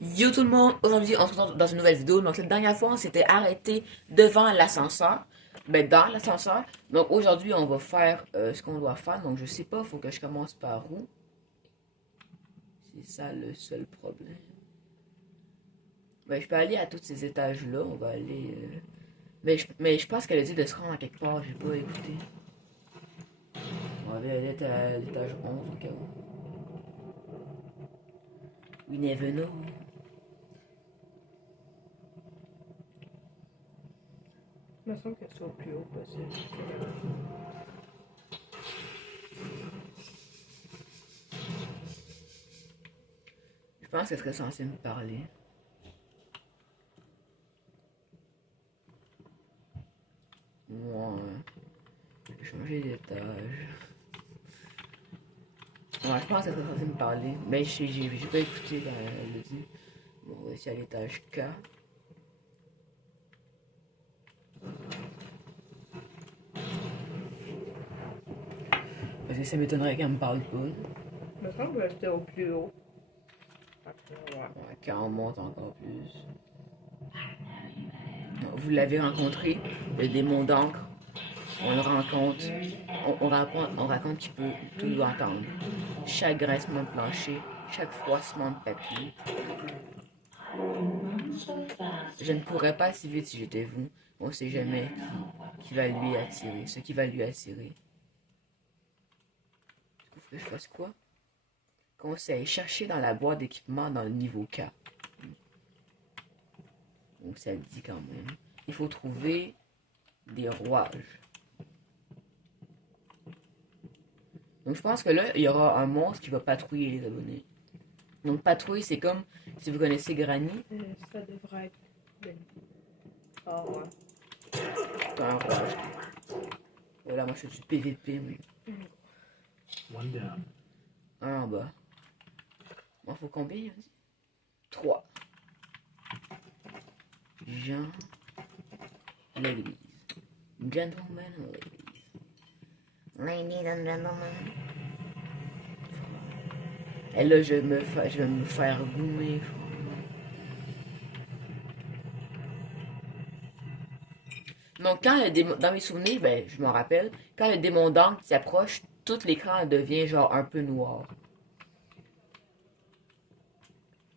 Yo tout le monde, aujourd'hui on se retrouve dans une nouvelle vidéo. Donc la dernière fois on s'était arrêté devant l'ascenseur, ben dans l'ascenseur. Donc aujourd'hui on va faire ce qu'on doit faire. Donc je sais pas, faut que je commence par où. C'est ça le seul problème. Ben je peux aller à tous ces étages là, on va aller... mais je pense qu'elle a dit de se rendre à quelque part, j'ai pas écouté. On va aller à l'étage 11 au cas où. We never know. Il me semble qu'elle soit au plus haut possible. Je pense qu'elle serait censée me parler. Ouais, je vais changer d'étage. Ouais, je pense qu'elle serait censée me parler. Mais j'ai pas écouté quand elle l'a dit. Bon, on va essayer à l'étage K. Parce que ça m'étonnerait qu'elle me parle pas. Il me semble que c'était au plus haut. Après, ouais. Ouais, quand on monte encore plus. Vous l'avez rencontré, le démon d'encre. On le rencontre. On raconte qu'il peut tout entendre. Chaque grincement de plancher, chaque froissement de papier. Je ne pourrais pas si vite si j'étais vous. On sait jamais qui va lui attirer, ce qui va lui attirer. Il faut que je fasse quoi? Conseil, chercher dans la boîte d'équipement dans le niveau K. Donc ça le dit quand même. Il faut trouver des rouages. Donc je pense que là, il y aura un monstre qui va patrouiller les abonnés. Donc patrouille, c'est comme si vous connaissez Granny, Ça devrait être. Ah ouais. c'est un rouage. Voilà, moi je suis du PVP, mais One down. un en bas. Bon, faut combien, il a dit? 3. Jean, l'église. Gentlemen and ladies. Ladies and gentlemen. Et là, je vais me faire goumer. Donc, quand le démon, dans mes souvenirs, ben, je m'en rappelle, quand le démon d'encre s'approche, tout l'écran devient genre un peu noir.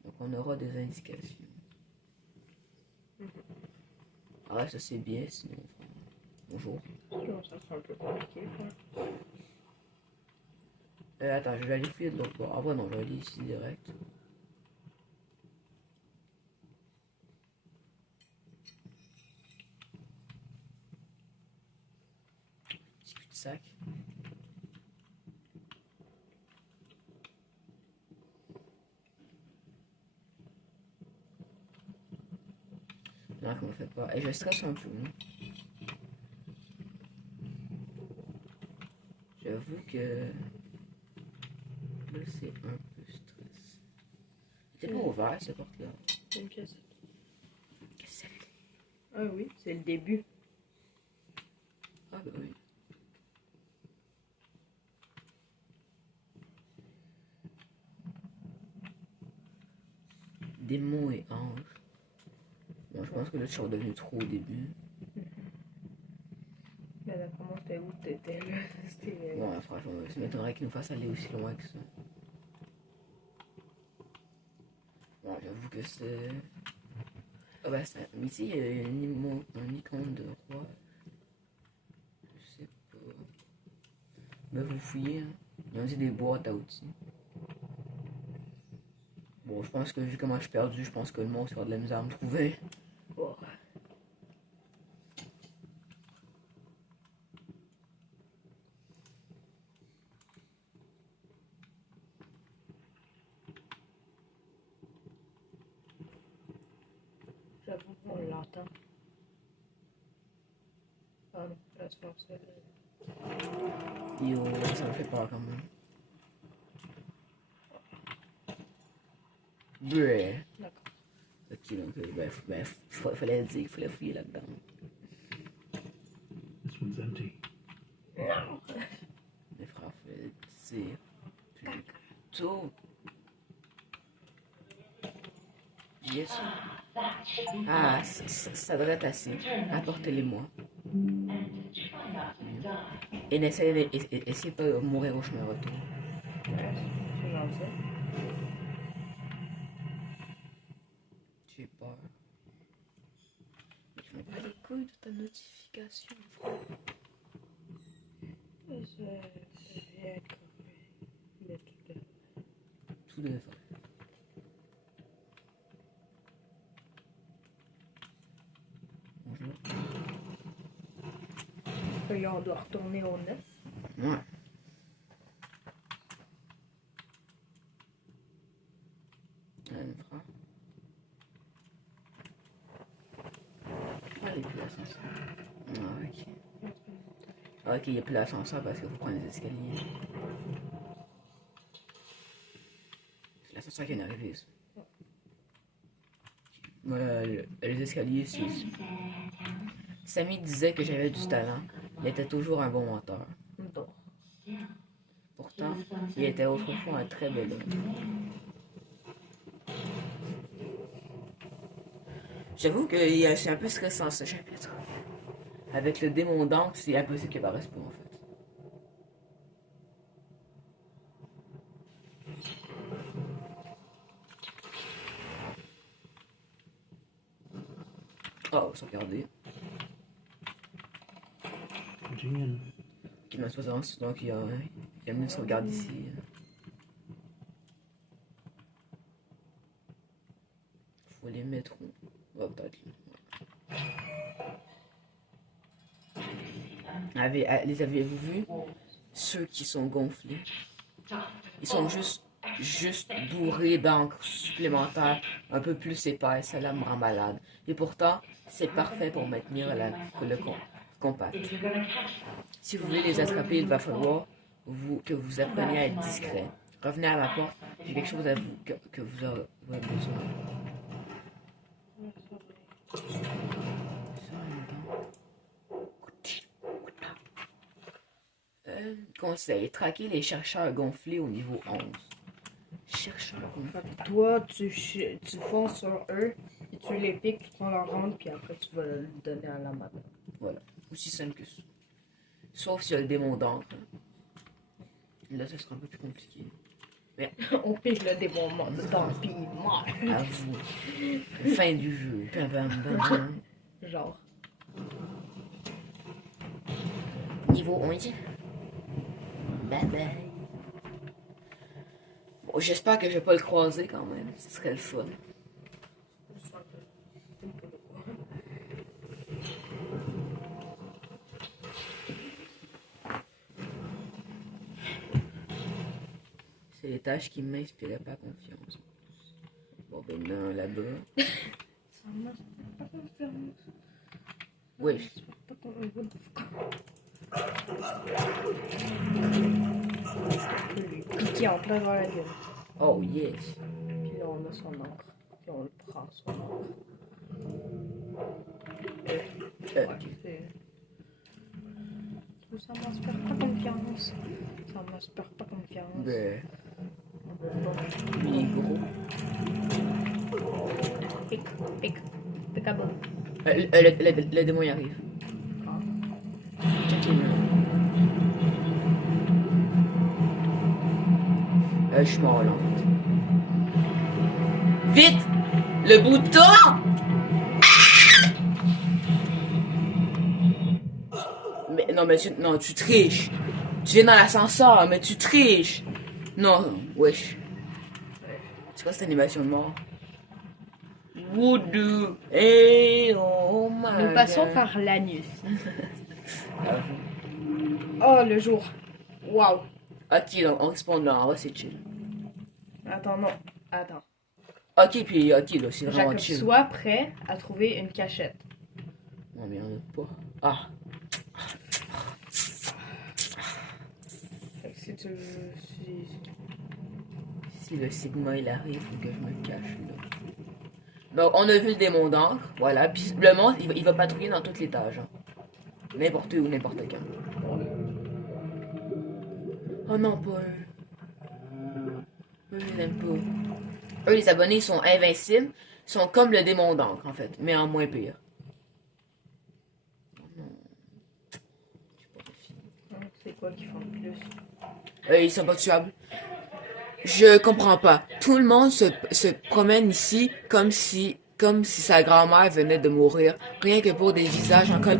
Donc, on aura des indications. Ah, ça c'est bien, sinon. Bonjour. Ça sera un peu compliqué, quoi. Attends, je vais aller fouiller de l'autre bord. Ah, ouais, non, je vais aller ici direct. Petit cul-de-sac. Non, qu'on fait pas. Et je stresse un peu. Hein. J'avoue que. Là, c'est un peu stress. C'était pas ouvert, cette porte-là. C'est une pièce. Qu'est-ce que c'est? Ah oui, c'est le début. Ah, bah oui. Démon et ange. Bon, je pense que là, je suis redevenu trop au début. Mais d'après moi, c'était où t'étais là? C'était. Ouais, franchement, ça m'étonnerait qu'il nous fasse aller aussi loin que ça. Bon, j'avoue que c'est. Ah, bah, ça. Mais ici, il y a un icône de roi. Je sais pas. Mais vous fouillez, hein. Il y a aussi des boîtes à outils. Bon, je pense que vu comment je suis perdu, je pense que le monstre aura de la misère à me trouver. Oh. J'avoue qu'on l'entend. Ah non, là, tu penses que. Yo, ça me fait peur quand même. Bleh. D'accord. Ok, donc, fallait le dire, il fallait fouiller là-dedans. This one's empty. Mes frères, fallait le dire. Plutôt. Yes. Ah, ça devrait être assez. Apportez-les-moi. Et essayez pas de mourir au chemin retour. Ouais, c'est gentil. J'ai peur. Je mets pas les couilles de ta notification, frère. Je vais être mais tout Tout devrait. Bonjour. le- Là, on doit retourner au 9. Ouais. Frère. Ah, il n'y a plus l'ascenseur. Ah, ok. Ah, ok, il n'y a plus l'ascenseur parce qu'il faut prendre les escaliers. C'est l'ascenseur qui est arrivé, ça. Voilà, les escaliers, c'est... Samy disait que j'avais du talent. Il était toujours un bon menteur. Bon. Pourtant, il était autrefois un très bel homme. J'avoue que c'est un peu stressant ce chapitre. Avec le démon d'encre, c'est impossible qu'il apparaisse pas en fait. Oh, sauvegarder. Continue. Qui m'a choisi, donc il y a mis une sauvegarde ici. Faut les mettre où? Oh, peut-être là. Les avez-vous vus? Ceux qui sont gonflés. Ils sont juste bourrés d'encre supplémentaire, un peu plus épaisse, ça me rend malade. Et pourtant, c'est parfait pour maintenir le compact. Si vous voulez les attraper, il va falloir que vous appreniez à être discret. Revenez à ma porte, j'ai quelque chose à vous que vous aurez besoin. Conseil, traquer les chercheurs gonflés au niveau 11. Chercheurs gonflés. Fait que toi, tu fonces sur eux, et tu les piques, tu prends leur ronde, puis après tu vas le donner à la madame. Voilà, aussi simple que ça. Sauf s'il y a le démon d'encre. Là, ça sera un peu plus compliqué. On pique le démon dedans, puis il meurt. À vous. Fin du jeu. Bam, bam, bam, bam. Genre. Niveau 11. Bye bye. Bon, j'espère que je vais pas le croiser quand même. Ce serait le fun. C'est les tâches qui m'inspiraient pas confiance. Bon, ben non, là-bas. Ça marche pas confiance. Oui. Pas confiance. Piqué en plein dans la gueule. Oh yes. Puis là, on a son encre. Puis on le prend, son encre. Ok. Ça m'inspire pas confiance. Ça m'inspire pas confiance. Ben. Il est gros. Pique, pique, pique à bout. Le démon y arrive. Check les mains. Je suis mort là en fait. Vite! Le bouton! Mais non, mais non, tu triches. Tu viens dans l'ascenseur, mais tu triches. Non, wesh. C'est quoi cette animation de mort? Voodoo. Hey, oh my Nous passons God. par l'anus. Avoue. Oh, le jour. Waouh. Ok, donc on respawn là, en vrai c'est chill. Attends, non. Attends. Ok, puis ok, là c'est vraiment Jacob, chill. sois prêt à trouver une cachette. Non, mais on a pas. Ah, Fait que si tu veux. si le Sigma il arrive, faut que je me cache là. Donc on a vu le démon d'encre, voilà. Puis le monstre il va patrouiller dans tout l'étage. Hein. N'importe où, n'importe quand. Oh non, pas eux. Eux, je les aime pas. Eux, les abonnés, ils sont invincibles. sont comme le démon d'encre, en fait, mais en moins pire. Oh non. J'ai pas fini. C'est quoi qui font le plus? Ils sont pas tuables. Je comprends pas. Tout le monde se promène ici comme si sa grand-mère venait de mourir. Rien que pour des visages encore.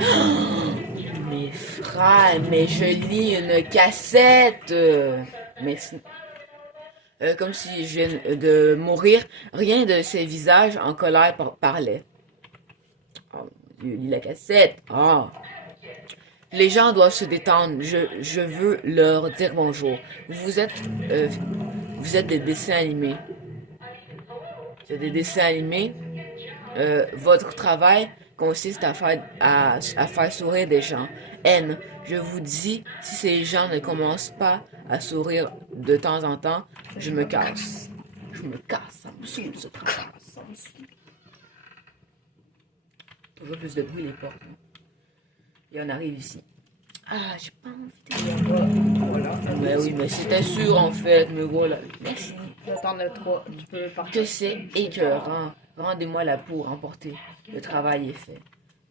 Mes frères, mais je lis une cassette. Merci. Comme si je viens de mourir. Rien de ces visages en colère parlait. Oh, je lis la cassette. Ah. Les gens doivent se détendre. Je veux leur dire bonjour. Vous êtes des dessins animés. C'est des dessins animés. Votre travail consiste à faire sourire des gens. N, je vous dis, si ces gens ne commencent pas à sourire de temps en temps, je me casse. Je me casse, ça me saoule, ça me casse, ça me saoule. Toujours plus de bruit, les portes. Et on arrive ici. Ah, j'ai pas envie de... Voilà. Mais oui, mais c'était sûr en fait, mais voilà. Merci. J'attends le 3. Tu peux partir. Que c'est écœurant. Rendez-moi la peau remportée. Le travail est fait.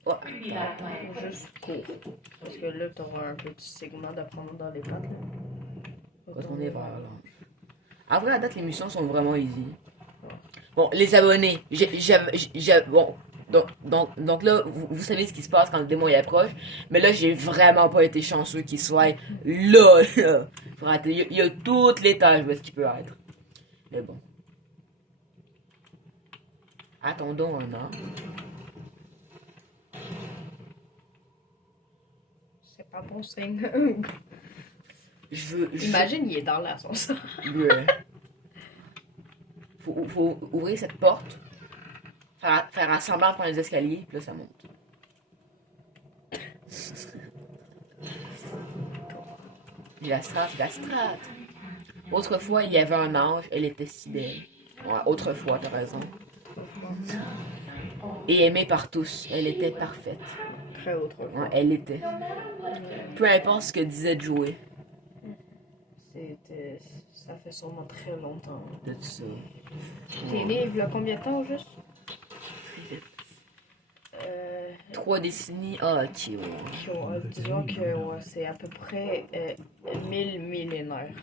Oh, Attends, juste cours. Parce que là, t'auras un petit segment de prendre dans les pattes. retournez vers l'ange. En vrai, à date, les missions sont vraiment easy. Bon, les abonnés. Bon, donc là, vous savez ce qui se passe quand le démon y approche. Mais là, j'ai vraiment pas été chanceux qu'il soit là, là. Il y a toutes les tâches où est-ce qu'il peut être. Mais bon. Attendons un an. C'est pas bon signe. Imagine, il est dans l'ascenseur. Yeah. Faut ouvrir cette porte. Faire un semblant de prendre les escaliers. Puis là, ça monte. La strate. Autrefois, il y avait un ange. Elle était si belle. Ouais, autrefois, t'as raison. Et aimée par tous. Elle était parfaite. Très autrefois. Ouais, elle était. Peu importe ce que disait Joey Ça fait sûrement très longtemps. de tout ça. Tes livres, là, combien de temps, juste? 3 décennies. Ah, ok, ouais. Disons que ouais, c'est à peu près 1000 millénaires.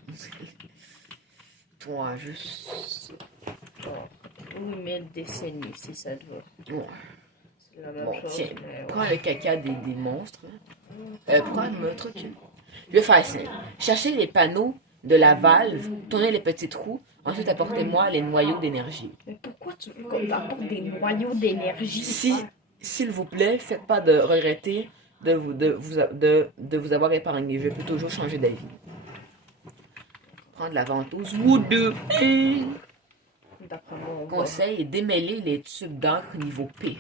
Toi, juste. Ou 1000 décennies, si ça te va. Ouais. C'est la même Bon, chose. tiens, Mais, ouais. prends le caca des monstres. Prends un truc. Je vais faire ça. Cherchez les panneaux de la valve, tournez les petits trous, ensuite apportez-moi les noyaux d'énergie. Mais pourquoi tu veux qu'on t'apporte des noyaux d'énergie? S'il vous plaît, faites pas de regretter de vous avoir épargné. Je peux toujours changer d'avis. Prendre la ventouse. Wood. D'après moi, on va. Conseil, démêler les tubes d'encre niveau P.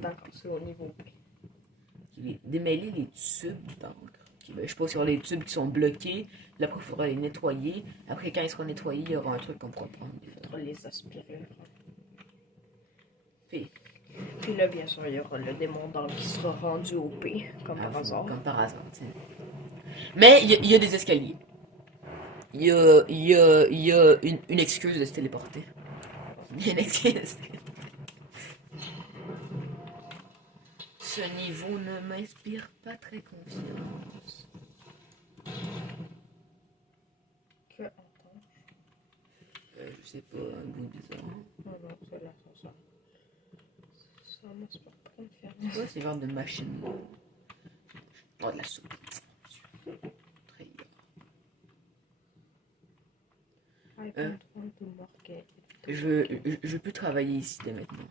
D'accord, c'est au niveau P. Démêler les tubes d'encre. Okay, ben, je sais pas sur les tubes qui sont bloqués. Là, après, il faudra les nettoyer. Après, quand ils seront nettoyés, il y aura un truc qu'on pourra prendre. Il faudra les aspirer. P. Puis là, bien sûr, il y aura le démon d'encre qui sera rendu au P, comme par hasard. Comme par hasard, tiens. Mais il y a des escaliers. Il y a une excuse de se téléporter. Il y a une excuse. Ce niveau ne m'inspire pas très confiance. Que entends-je? Je sais pas, un bout bizarre. Non, non, c'est l'ascenseur. Ça m'inspire pas confiance. C'est quoi ces genres de machines là? Oh, de la soupe. Très bien. Je veux plus travailler ici dès maintenant.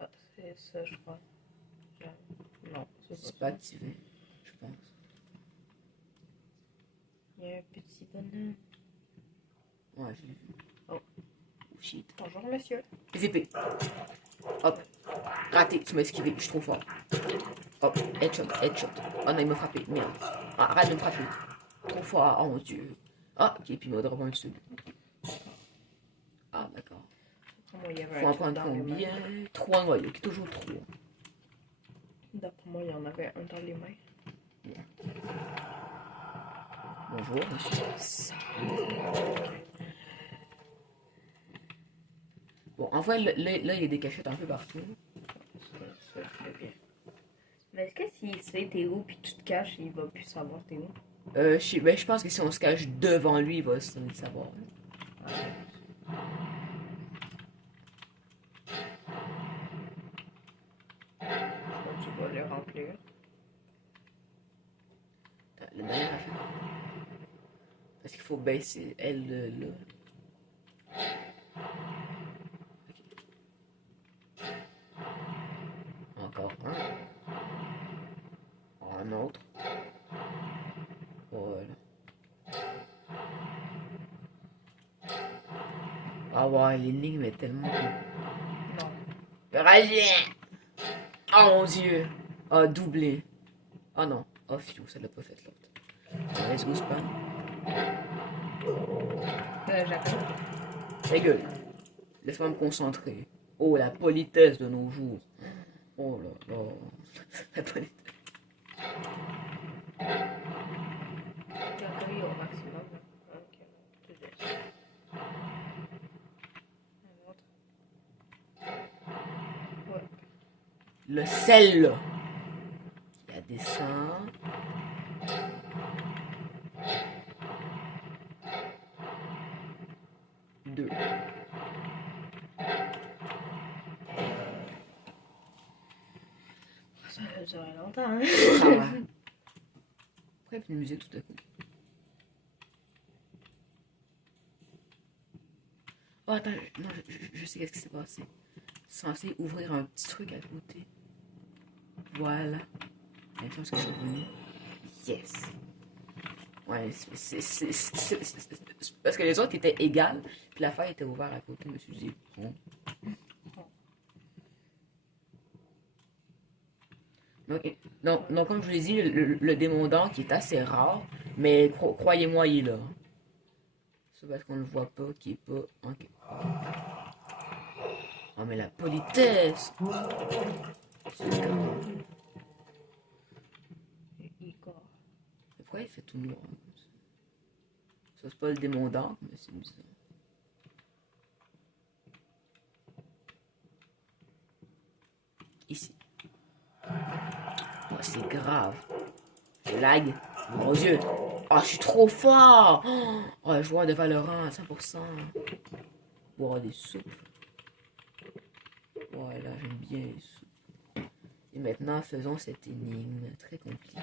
Ah, c'est ça, je crois. Non, C'est pas activé, je pense. Il y a un petit bonhomme. Ouais, je l'ai vu. Oh, shit. Bonjour, monsieur. Les épées. Hop. Raté, tu m'as esquivé, je suis trop fort. Hop, headshot. Oh non, il m'a frappé, merde. Ah, arrête de me frapper. Trop fort, oh mon dieu. Ah, ok, puis il m'a drop un tube. Ah, d'accord. Faut en prendre combien? 3 noyaux, qui toujours 3. D'après moi, il y en avait un dans les mains. Yeah. Bonjour, monsieur. Bon, en fait, là, il y a des cachettes un peu partout. Ça, très bien. Mais est-ce que s'il sait t'es où puis tu te caches, il va plus savoir t'es où? Je pense que si on se cache devant lui, il va le savoir. Tu vas le remplir. Attends, le dernier affaire. Parce qu'il faut baisser elle là. Ok. Encore un. Un autre. Voilà. Ah ouais, l'énigme est tellement cool. Non. Ralien! Oh mon dieu! Ah, doublé. Ah non. Oh, phew, ça l'a pas fait l'autre. Let's go, spam. J'attends. Ta gueule. Laisse-moi me concentrer. Oh, la politesse de nos jours. Oh là là. La politesse. J'ai accueilli au maximum. Ok. Tu descends. Un autre. Ouais. Le sel. Qui a descend. Deux. Ça va durer longtemps, hein? Ah ouais. Pourquoi il y a plus de musique tout à coup? Oh attends, non, je sais qu'est-ce qui s'est passé. C'est censé ouvrir un petit truc à côté. Voilà. Je pense que c'est revenu. Yes. Ouais, c'est parce que les autres étaient égales, puis la faille était ouverte à côté. Je me suis dit, bon. Donc, comme je vous l'ai dit, le démon d'encre qui est assez rare, mais croyez-moi, il est là. C'est parce qu'on ne le voit pas, qui est pas. Ok. Oh, mais la politesse! C'est grave. Igor. Pourquoi il fait tout noir comme ça? Ça, c'est pas le démon d'encre, mais c'est bizarre. Ici. Oh, c'est grave. Je lag. Mon Dieu. Oh, je suis trop fort. Oh, joueur de Valorant à 100%. Boire des soupes. Voilà, j'aime bien les soupes. Et maintenant, faisons cette énigme très compliquée.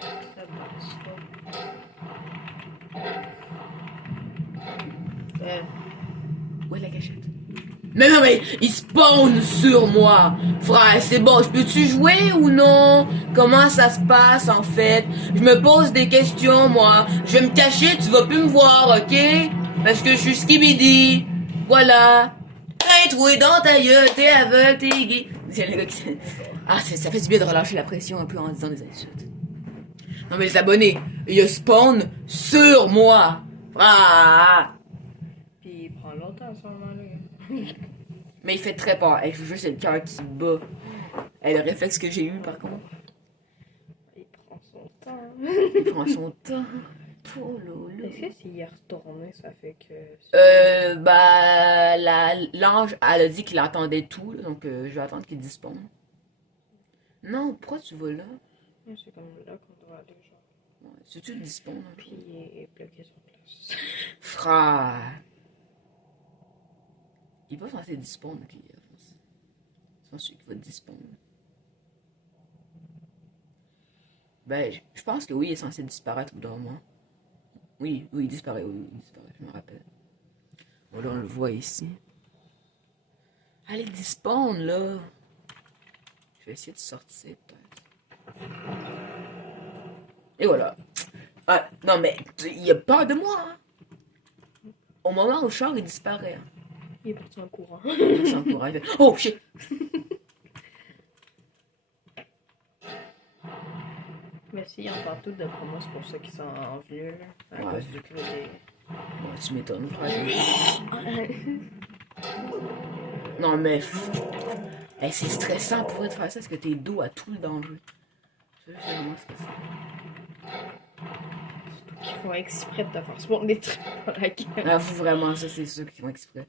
Ça marche pas. Où est la cachette? Mais non, mais il spawn sur moi. Frère, c'est bon, je peux-tu jouer ou non? Comment ça se passe en fait? Je me pose des questions, moi. Je vais me cacher, tu vas plus me voir, ok? Parce que je suis skibidi. Voilà. T'es troué dans ta gueule, t'es aveugle, t'es gay. C'est le gars qui... Ah, ça fait du bien de relâcher la pression un peu en disant des insultes. Non mais les abonnés, il spawn sur moi. Ah! Puis il prend longtemps à ce moment-là. Mais il fait très peur. Je vous jure, c'est le cœur qui bat. Le réflexe que j'ai eu, par contre. Il prend son temps. Il prend son temps. Oh lolo. Est-ce que s'il est retourné, ça fait que... L'ange, elle a dit qu'il entendait tout, là, donc je vais attendre qu'il dispone. Non, pourquoi tu vas là? C'est comme là qu'on doit aller, genre. Ouais, c'est-tu le dispone? Puis il est bloqué sur place. Frère. Il est pas censé dispone, ok. C'est pas celui qui va dispone. Ben, je pense que oui, il est censé disparaître au bout d'un moment. Oui, il disparaît, il disparaît, je me rappelle. Voilà, on le voit ici. Allez, dispawn, là. Je vais essayer de sortir, peut-être. Et voilà. Ah, non, mais il a peur de moi, hein. Au moment où Char, il disparaît. Hein. Il est parti en courant. Il est parti en courant, il fait, oh, shit! Mais si, il entend tout de moi, c'est pour ça qu'ils sont en vieux, là. À Ouais. cause du côté. Ouais, tu m'étonnes, frère. Non, mais... Hey, c'est stressant pour de faire ça, parce que t'es dos à tout le danger. C'est vraiment stressant. qui font exprès de te faire se prendre des trucs dans la gueule. Avoue vraiment, ça, c'est ceux qui font exprès.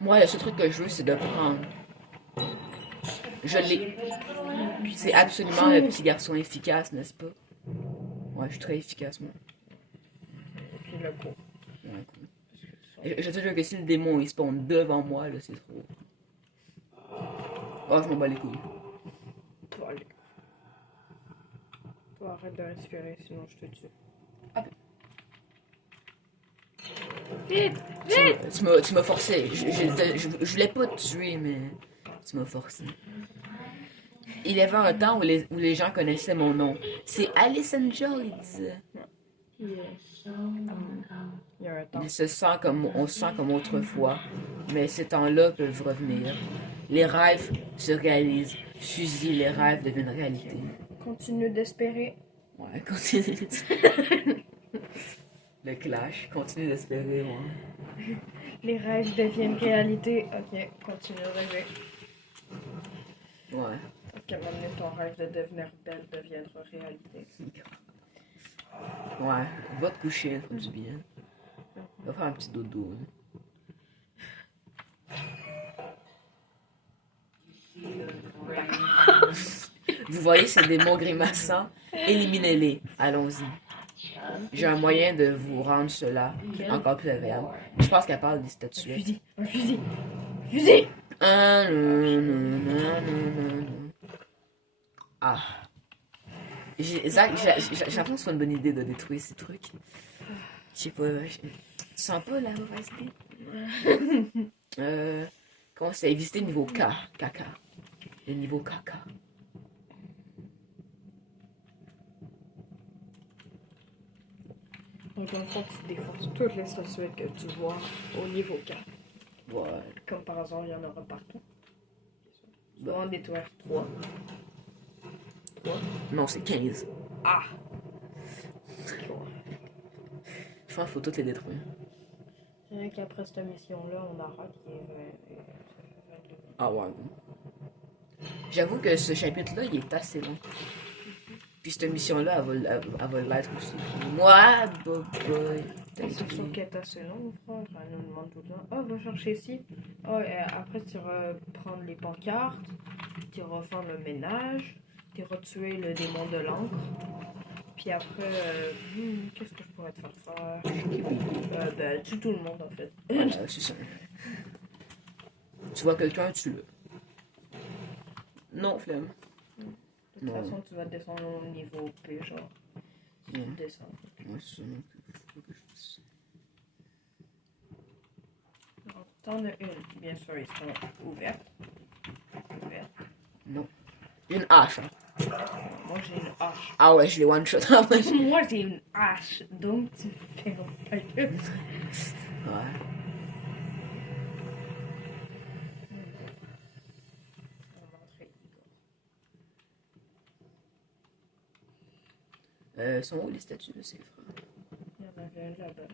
Moi, le seul truc que je veux, c'est de prendre. Je l'ai. C'est absolument le petit garçon efficace, n'est-ce pas? Ouais, je suis très efficace, moi. Puis le coup. Ouais, cool. Je te jure que si le démon il spawn devant moi, là, c'est trop. Oh, je m'en bats les couilles. Toi, allez. Toi, arrête de respirer, sinon je te tue. Ah. Vite! Tu m'as forcé. Je voulais pas te tuer, mais tu m'as forcé. Il y avait un temps où les gens connaissaient mon nom. C'est Alison Joel, il disait. Yes. Il y a un temps. On se sent comme autrefois, mais ces temps-là peuvent revenir. Les rêves se réalisent. Fusil, les rêves deviennent réalité. Continue d'espérer. Ouais, continue. Le clash, continue d'espérer, ouais. Les rêves deviennent réalité. Ok, continue de rêver. Ouais. Ok, maintenant ton rêve de devenir belle deviendra réalité. Ouais, va te coucher, ça fait du bien. Va faire un petit dodo. Vous voyez ces démons grimaçants? Éliminez-les. Allons-y. J'ai un moyen de vous rendre cela encore plus agréable. Je pense qu'elle parle des statuettes. Fusil, un fusil, fusil! Ah, non, non, non, non, non. Ah. Zach, j'ai l'impression que c'est pas une bonne idée de détruire ces trucs. Je sais pas. Tu sens pas la mauvaise idée? Comment c'est? Visiter le niveau K. Caca. Le niveau caca. Donc, en fait, tu défonces toutes les statuettes que tu vois au niveau 4. Ouais. Comme par hasard, il y en aura partout. Tu dois en détruire 3. 3. Non, c'est 15. Ah! Je pense qu'il faut toutes les détruire. C'est vrai qu'après cette mission-là, on arrête qui est 22. Ah ouais. J'avoue que ce chapitre-là, il est assez long. Puis cette mission-là, elle va l'être aussi. Moi, boy. C'est sûr qu'elle est assez longue, frère. Elle nous demande tout le temps. Ah, va chercher ici. Ah, après, tu iras prendre les pancartes. Tu iras faire le ménage. Tu iras tuer le démon de l'encre. Puis après, qu'est-ce que je pourrais te faire faire? Ben, tue tout le monde, en fait. Voilà, c'est ça. Tu vois quelqu'un, tu le. Non, flemme. De toute façon, tu vas descendre au niveau P, genre. Tu descends. Ouais, c'est ça. Donc, faut que je fasse ça. Alors, t'en as une. Bien sûr, ils sont ouvertes. Non. Une hache. Hein. Moi, j'ai une hache. Ah ouais, je l'ai one shot. Moi, j'ai une hache. Donc, tu fais un peu. Ouais. Sont où les statues de ces frères? Il y en avait un là-bas.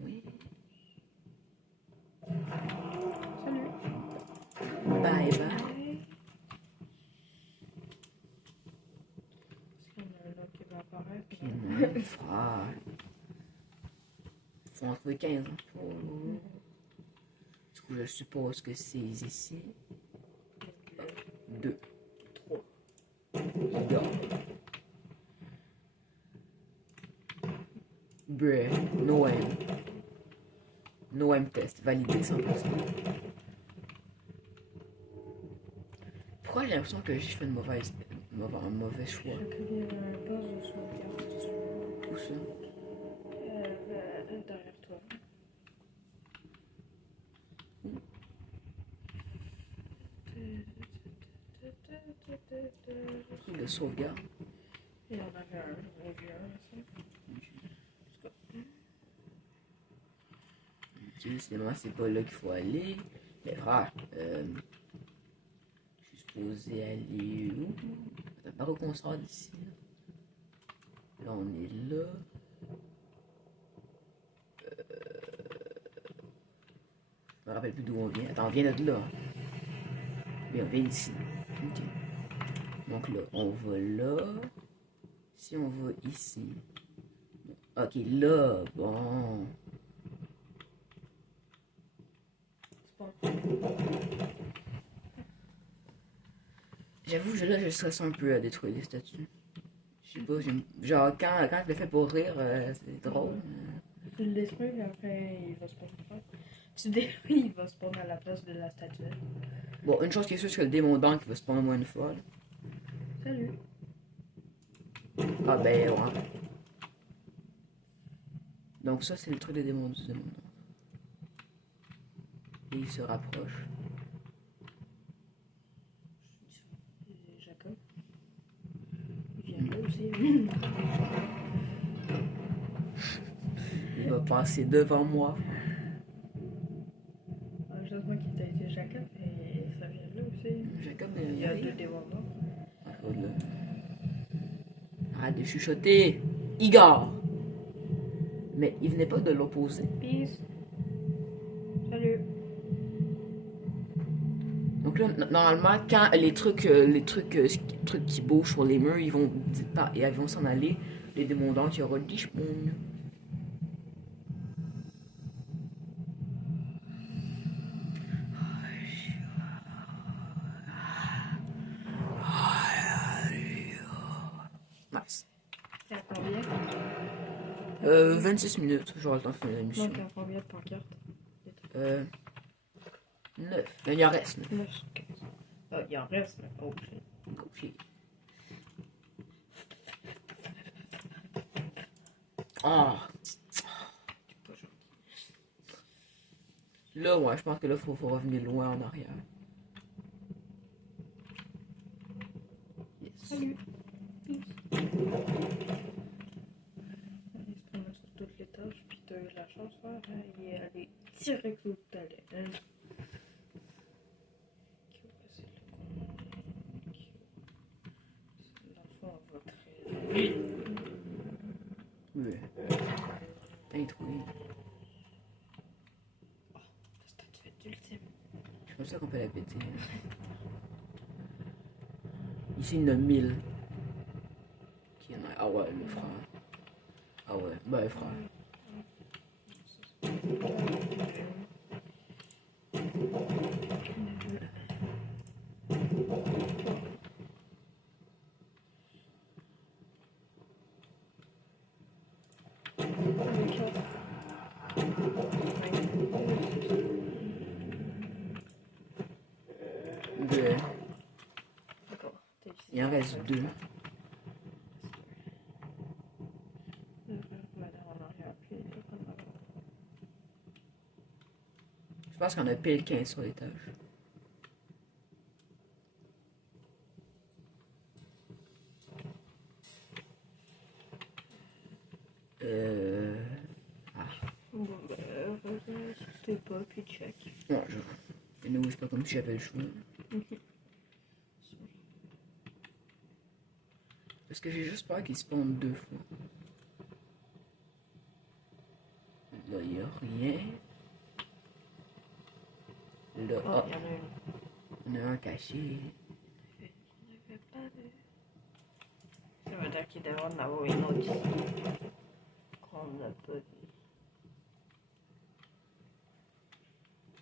Oui. Salut. Bye bye. Est-ce qu'il y en a un là qui va apparaître? Puis non, frère. Faut en trouver 15. Hein. Du coup, je suppose que c'est ici. 2. 3. Go. Bruh. No aim. No aim test. Validé 100%. Pourquoi j'ai l'impression que j'ai fait un mauvais choix? Il y avait un poste de sauvegarde. Où ça? Derrière toi. Truc de sauvegarde. Il y en avait un. J'en ai vu un aussi. Ok, décidément, c'est pas là qu'il faut aller. Mais frère, je suis supposé aller où? Attends, par où qu'on sort d'ici? Là, on est là. Je me rappelle plus d'où on vient. Attends, on vient de là. Mais on vient d'ici. Ok. Donc là, on va là. Si on va ici. Ok, là, bon. J'avoue, là, je stresse un peu à détruire les statues. Je sais pas, genre, quand je le fais pour rire, c'est drôle. Tu le détruis, et après, il va se prendre à tu le détruis, il va se prendre à la place de la statue. Bon, une chose qui est sûre, c'est que le démon d'encre va se prendre au moins une fois. Là. Salut. Ah ben, ouais. Donc ça, c'est le truc des démons du démon d'encre. Et il se rapproche. Jacob. Il vient là aussi. Il va passer devant moi. Juste moi qui t'a été Jacob, et ça vient de là aussi. Jacob, Il y a deux démons là. Arrête de chuchoter. Igor. Mais il venait pas de l'opposé. Peace. Salut. Donc là, normalement, quand les trucs qui bougent sur les murs, ils vont s'en aller. Les démons d'encre, il y aura le Dishmoon. Nice. C'est à combien? 26 minutes, j'aurai le temps de finir la mission. Donc, à combien de pancartes? 9. Mais il en reste 9. 9 sur 15. Ah, il en reste, mais oh, Ok. Ah. Là, ouais, je pense que là, faut revenir loin en arrière. Yes. Salut. Il se promène sur toute l'étage, puis t'as eu la chance, il est allé direct où t'allais. L'enfant va très vite. Oui. Détruit. La statuette ultime. C'est comme ça qu'on peut la péter. Ici, il y en a 1000. Ah ouais, le frère. Ah ouais, ben frère. Deux. D'accord. Il en reste 2. Je pense qu'on a pile 15 sur l'étage. Ah. Bon, c'était pas, puis check. Ouais, je... Nous, c'est pas comme si j'avais le choix. Parce que j'ai juste peur qu'il spawn 2 fois. Là, il n'y a rien. Là, Oh, ah, il y en a une. on a un caché. Il n'y avait pas de... Ça veut dire qu'il devrait en avoir une autre ici. Qu'on n'a pas vu.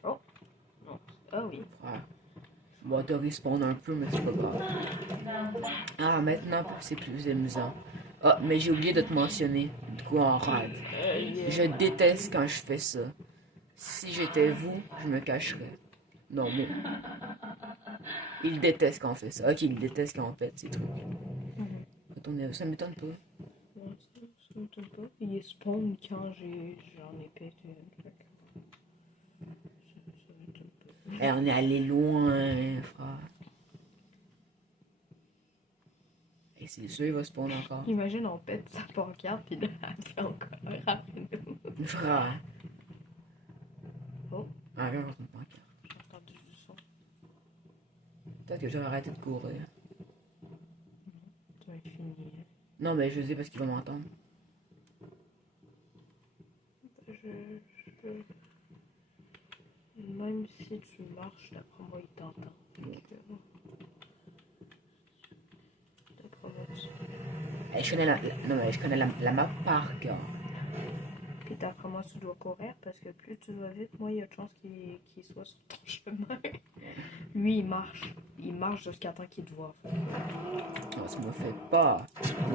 Oh! Non. Ah oui. Ah. Bon, t'as respawn un peu, mais c'est pas grave. Ah, maintenant, c'est plus amusant. Ah, mais j'ai oublié de te mentionner. Du coup, en rade. Je déteste quand je fais ça. Si j'étais vous, je me cacherais. Non, moi. Il déteste quand on fait ça. Ok, il déteste quand on pète ces trucs. Retournez, ça m'étonne pas. Non, ça m'étonne pas. Il est spawn quand j'en ai pété une. Ça m'étonne pas. Eh, on est allé loin, frère. Et c'est sûr, il va spawn encore. Imagine, on pète sa pancarte, puis là, elle fait encore après nous. Frère. Oh, Ah, regarde une pancarte. j'ai entendu du son. Peut-être que j'aurais arrêté de courir. Ça va être fini. Non, mais je sais parce qu'il va m'entendre. Même si tu marches, d'après moi, il t'entend. Donc, d'après moi, Eh, je suis connais non, mais je connais la map par cœur. Puis d'après moi, tu dois courir parce que plus tu vas vite, moins il y a de chances qu'il soit sur ton chemin. Lui, il marche. Il marche jusqu'à temps qu'il te voit. Oh, ça me fait pas.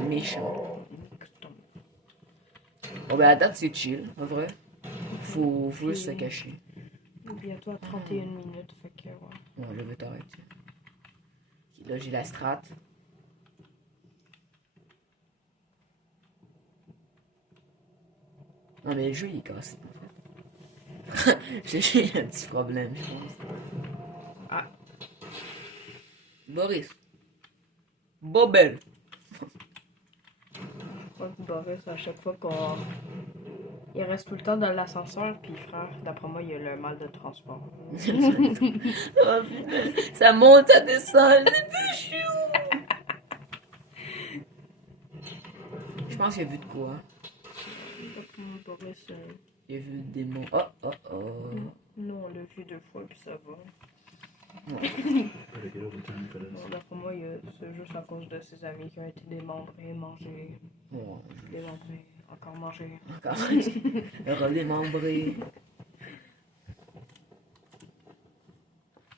Méchant. Bon, ben, à date, c'est chill, en vrai. Faut juste se cacher. Bientôt à 31 minutes, fait que ouais. Bon, je vais t'arrêter. Là, j'ai la strat. Non, mais le jeu, il est cassé, en fait. J'ai un petit problème, je pense. Ah. Boris. Bobel. Je crois que Boris, à chaque fois qu'on. Il reste tout le temps dans l'ascenseur, puis frère, d'après moi, il a le mal de transport. Oh, putain. Ça monte, ça descend, c'est plus chou. Je pense qu'il a vu de quoi. D'après moi, Boris, Il a vu le démon. Oh, oh, oh. nous, on l'a vu 2 fois, puis ça va. Better get overtime for this. Bon, d'après moi, c'est juste à cause de ses amis qui ont été démembrés, mangés, Bon, démembrés, encore mangés. encore. Redémembré.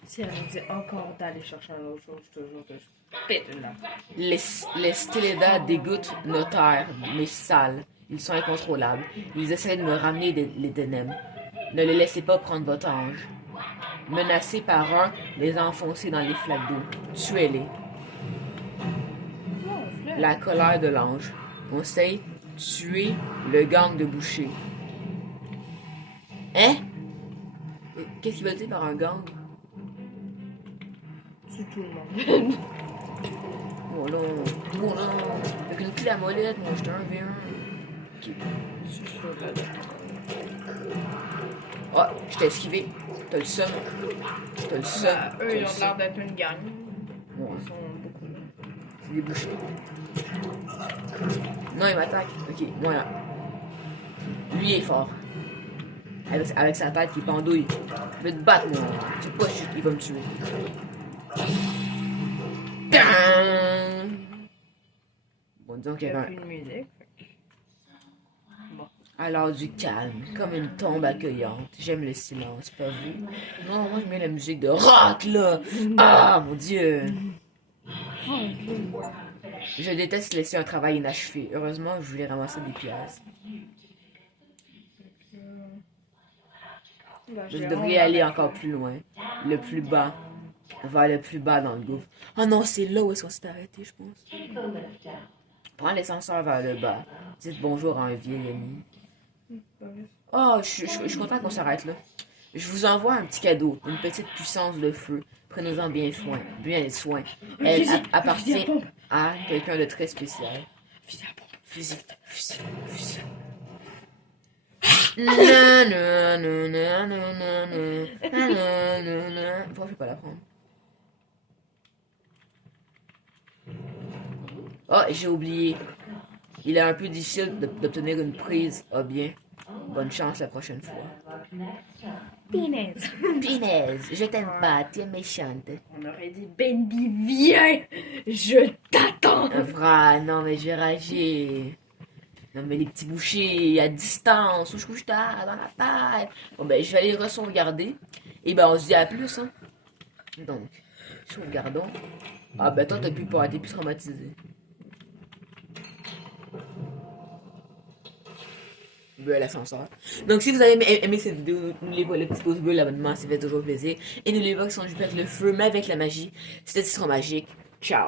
Si elle me dit encore d'aller chercher un autre chose, je te jure que je pète une lampe. Les Stélédas dégoûtent nos terres, mais sales. Ils sont incontrôlables. Ils essaient de me ramener les Denem. Ne les laissez pas prendre votre ange. Menacés par un, les enfoncer dans les flaques d'eau. Tuez-les. La colère de l'ange. Conseil, tuer le gang de bouchers. Hein? Qu'est-ce qu'il veut dire par un gang? C'est tout le monde. Oh non, oh non. Avec une clé à molette, moi j'étais un V1. Ok. C'est sûr, là, Ah, je t'ai esquivé. T'as le seum. T'as le seum. eux, ils ont l'air d'être une gang. Ouais. Ils sont beaucoup. C'est des bouchers. Non, il m'attaque. Ok, voilà. Lui est fort. Avec sa tête qui pendouille. Je vais te battre, moi. C'est pas chute, il va me tuer. Bon, disons qu'il y Il n'y a avait plus de musique. alors du calme, comme une tombe accueillante. J'aime le silence, pas vous? Non, moi j'aime bien la musique de rock, là. Ah, mon Dieu. Je déteste laisser un travail inachevé. Heureusement, je voulais ramasser des pièces. Je devrais aller encore plus loin. Le plus bas. Vers le plus bas dans le gouffre. Oh non, c'est là où est-ce qu'on s'est arrêté, je pense. Prends l'ascenseur vers le bas. Dites bonjour à un vieil ami. Oh, je suis content qu'on s'arrête là. Je vous envoie un petit cadeau, une petite puissance de feu. Prenez-en bien soin. Elle appartient à quelqu'un de très spécial. Fusil. Pourquoi je vais pas la prendre? Oh, j'ai oublié. Il est un peu difficile d'obtenir une prise. Ah bien. Bonne chance la prochaine fois. Pinaise. Pinaise, je t'aime pas, tu es méchante. On aurait dit Bendy, viens, je t'attends. Vrai, non mais j'ai ragé. Non mais les petits bouchers à distance, où je couche tard, dans la paille. Bon ben je vais aller re-sauvegarder. Et ben on se dit à plus, hein. Donc, sauvegardons. Ah ben toi t'as plus peur, t'es plus traumatisé. L'ascenseur. Donc si vous avez aimé cette vidéo, n'oubliez pas le petit pouce bleu, l'abonnement, ça fait toujours plaisir. Et n'oubliez pas que son jus pète le feu, mais avec la magie. C'était Citron Magique. Ciao!